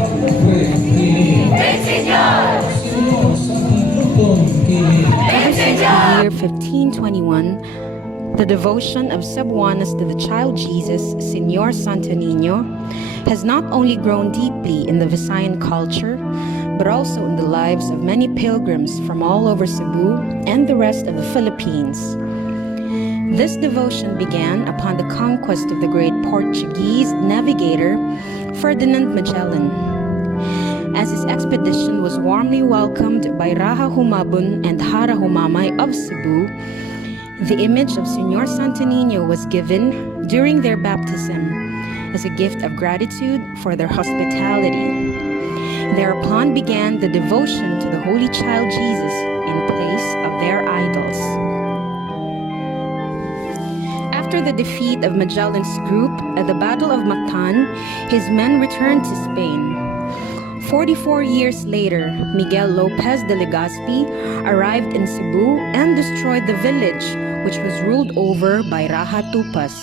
Ever since the year 1521, the devotion of Cebuanos to the child Jesus, Señor Santo Niño, has not only grown deeply in the Visayan culture, but also in the lives of many pilgrims from all over Cebu and the rest of the Philippines. This devotion began upon the conquest of the great Portuguese navigator Ferdinand Magellan. As his expedition was warmly welcomed by Raja Humabon and Hara Humamay of Cebu, the image of Señor Santo Niño was given during their baptism as a gift of gratitude for their hospitality. Thereupon began the devotion to the Holy Child Jesus in place of their idols. After the defeat of Magellan's group at the Battle of Mactan, his men returned to Spain. 44 years later, Miguel Lopez de Legazpi arrived in Cebu and destroyed the village, which was ruled over by Raja Tupas.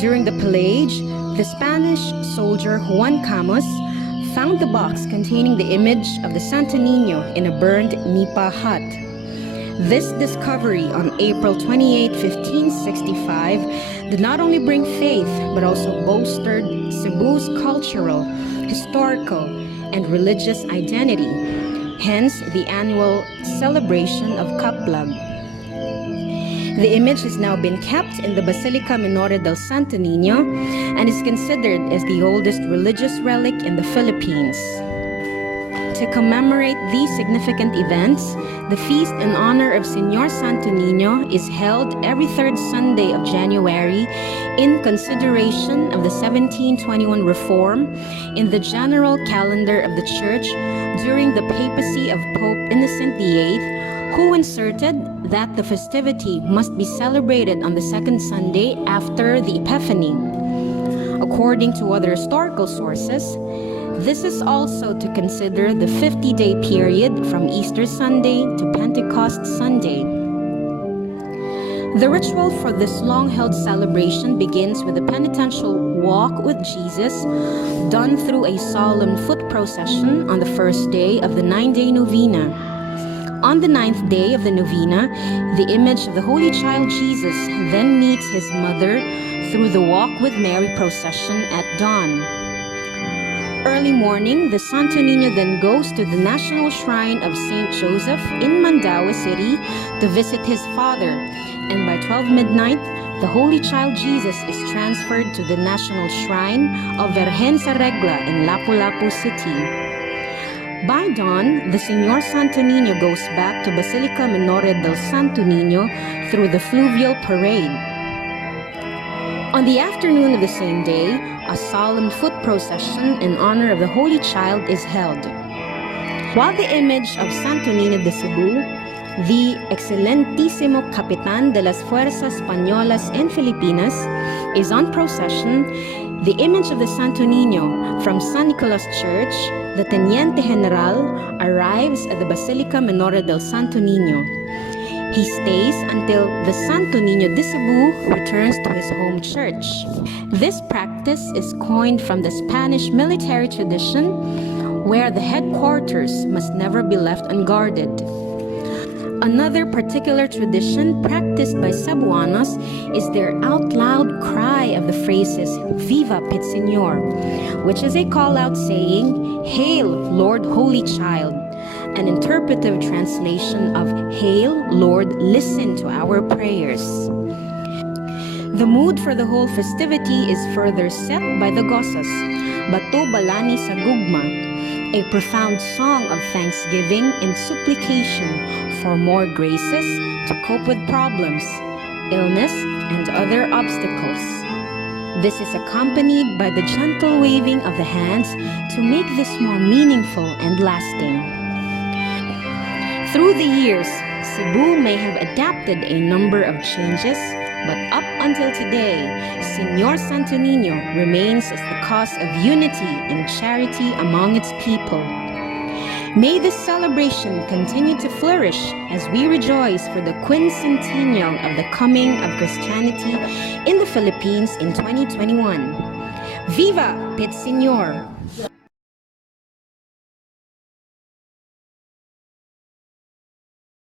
During the pillage, the Spanish soldier Juan Camus found the box containing the image of the Santo Niño in a burned nipa hut. This discovery on April 28, 1565, did not only bring faith but also bolstered Cebu's cultural, historical, and religious identity, hence the annual celebration of Kaplag. The image has now been kept in the Basilica Minore del Santo Niño and is considered as the oldest religious relic in the Philippines. To commemorate these significant events, the feast in honor of Señor Santo Niño is held every third Sunday of January in consideration of the 1721 reform in the general calendar of the Church during the papacy of Pope Innocent VIII, who inserted that the festivity must be celebrated on the second Sunday after the Epiphany. According to other historical sources, this is also to consider the 50-day period from Easter Sunday to Pentecost Sunday. The ritual for this long-held celebration begins with a penitential walk with Jesus, done through a solemn foot procession on the first day of the 9-day novena. On the 9th day of the novena, the image of the Holy Child Jesus then meets his mother through the Walk with Mary procession at dawn. Early morning, the Santo Niño then goes to the National Shrine of St. Joseph in Mandaue City to visit his father, and by 12 midnight, the Holy Child Jesus is transferred to the National Shrine of Virgen sa Regla in Lapu-Lapu City. By dawn, the Señor Santo Niño goes back to Basilica Minore del Santo Niño through the fluvial parade. On the afternoon of the same day, a solemn foot procession in honor of the Holy Child is held. While the image of Santo Niño de Cebu, the Excelentísimo Capitan de las Fuerzas Españolas en Filipinas, is on procession, the image of the Santo Niño from San Nicolas Church, the Teniente General, arrives at the Basilica Minore del Santo Niño. He stays until the Santo Niño de Cebu returns to his home church. This practice is coined from the Spanish military tradition, where the headquarters must never be left unguarded. Another particular tradition practiced by Cebuanos is their out-loud cry of the phrases "Viva Pit Señor," which is a call-out saying, "Hail, Lord Holy Child," an interpretive translation of "Hail, Lord, listen to our prayers." The mood for the whole festivity is further set by the gozas, Bato Balani sa Gugma, a profound song of thanksgiving and supplication for more graces to cope with problems, illness, and other obstacles. This is accompanied by the gentle waving of the hands to make this more meaningful and lasting. Through the years, Cebu may have adapted a number of changes, but up until today, Señor Santo Niño remains as the cause of unity and charity among its people. May this celebration continue to flourish as we rejoice for the quincentennial of the coming of Christianity in the Philippines in 2021. Viva Pit Señor!